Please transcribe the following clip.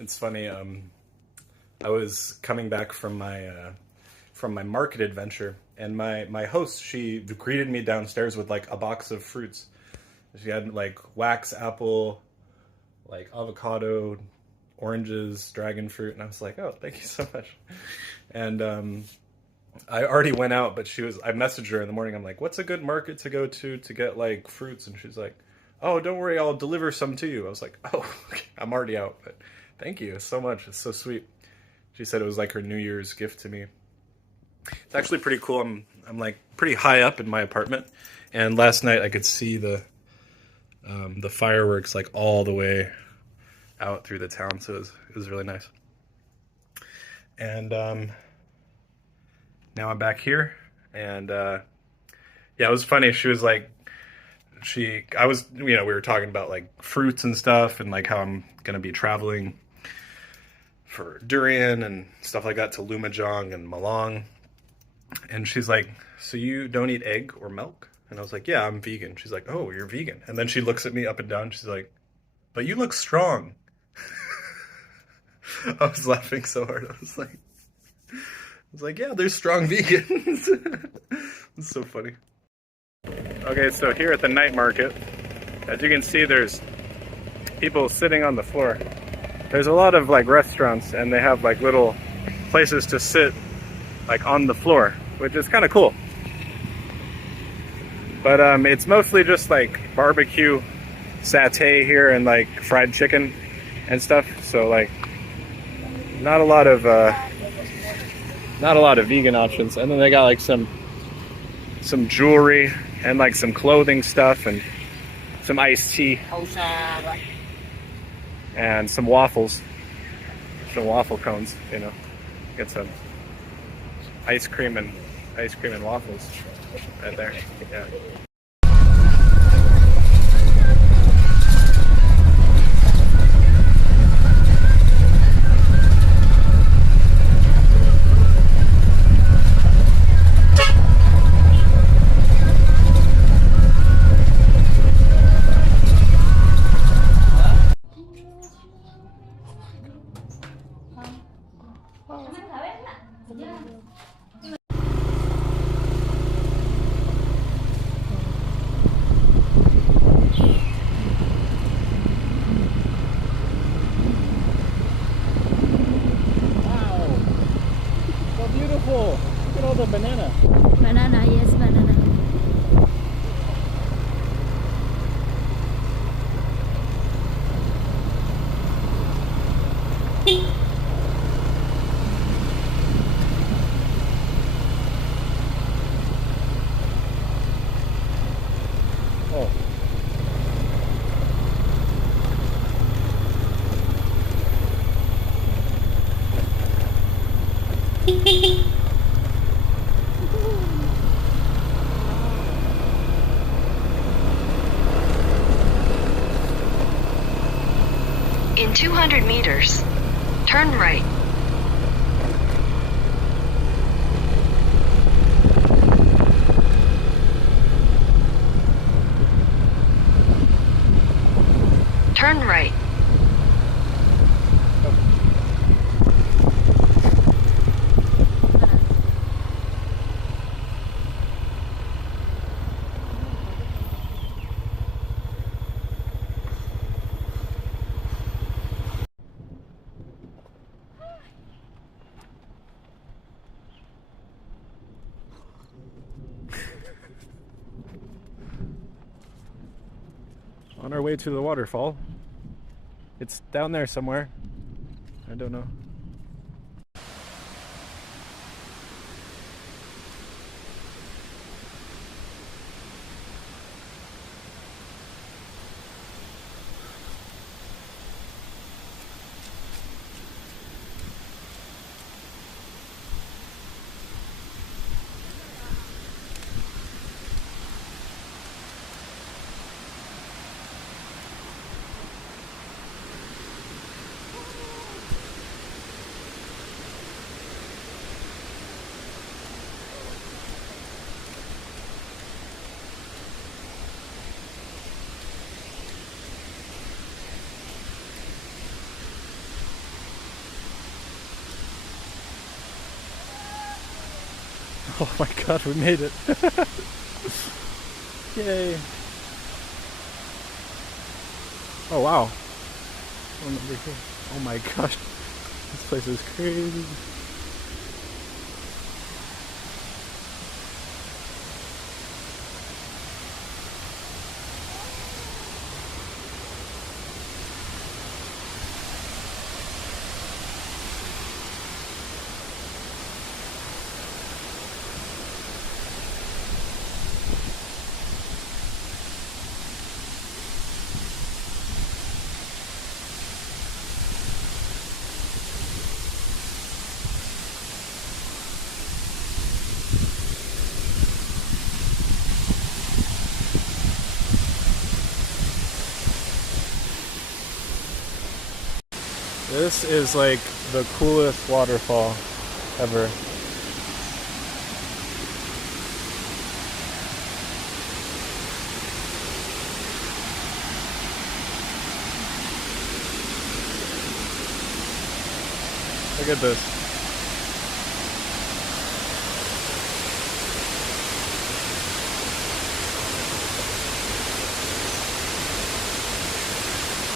It's funny. I was coming back from my market adventure, and my host, she greeted me downstairs with like a box of fruits. She had like wax apple, like avocado, oranges, dragon fruit, and I was like, "Oh, thank you so much." And I already went out, but I messaged her in the morning. I'm like, "What's a good market to go to get like fruits?" And she's like, "Oh, don't worry, I'll deliver some to you." I was like, "Oh, okay, I'm already out, but thank you so much. It's so sweet." She said it was like her New Year's gift to me. It's actually pretty cool. I'm like pretty high up in my apartment, and last night I could see the fireworks like all the way out through the town, so it was really nice. And now I'm back here, and yeah, it was funny. She was like, I was, we were talking about like fruits and stuff, and like how I'm gonna be traveling for durian and stuff like that to Lumajang and Malong. And she's like, "So you don't eat egg or milk?" And I was like, "Yeah, I'm vegan." She's like, "Oh, you're vegan." And then she looks at me up and down. She's like, "But you look strong." I was laughing so hard. I was like, "Yeah, there's strong vegans." It's so funny. Okay, so here at the night market, as you can see, there's people sitting on the floor. There's a lot of like restaurants, and they have like little places to sit like on the floor, which is kind of cool. But it's mostly just like barbecue, satay here, and like fried chicken and stuff. So like not a lot of vegan options. And then they got like some jewelry and like some clothing stuff and some iced tea and some waffles, some waffle cones. Get some ice cream and waffles right there. Yeah. Look at all the banana. Banana, yes, banana. Oh. In 200 meters, turn right. Turn right. On our way to the waterfall. It's down there somewhere. I don't know. Oh my god, we made it. Yay. Oh wow. One over here. Oh my gosh. This place is crazy. This is like the coolest waterfall ever. Look at this.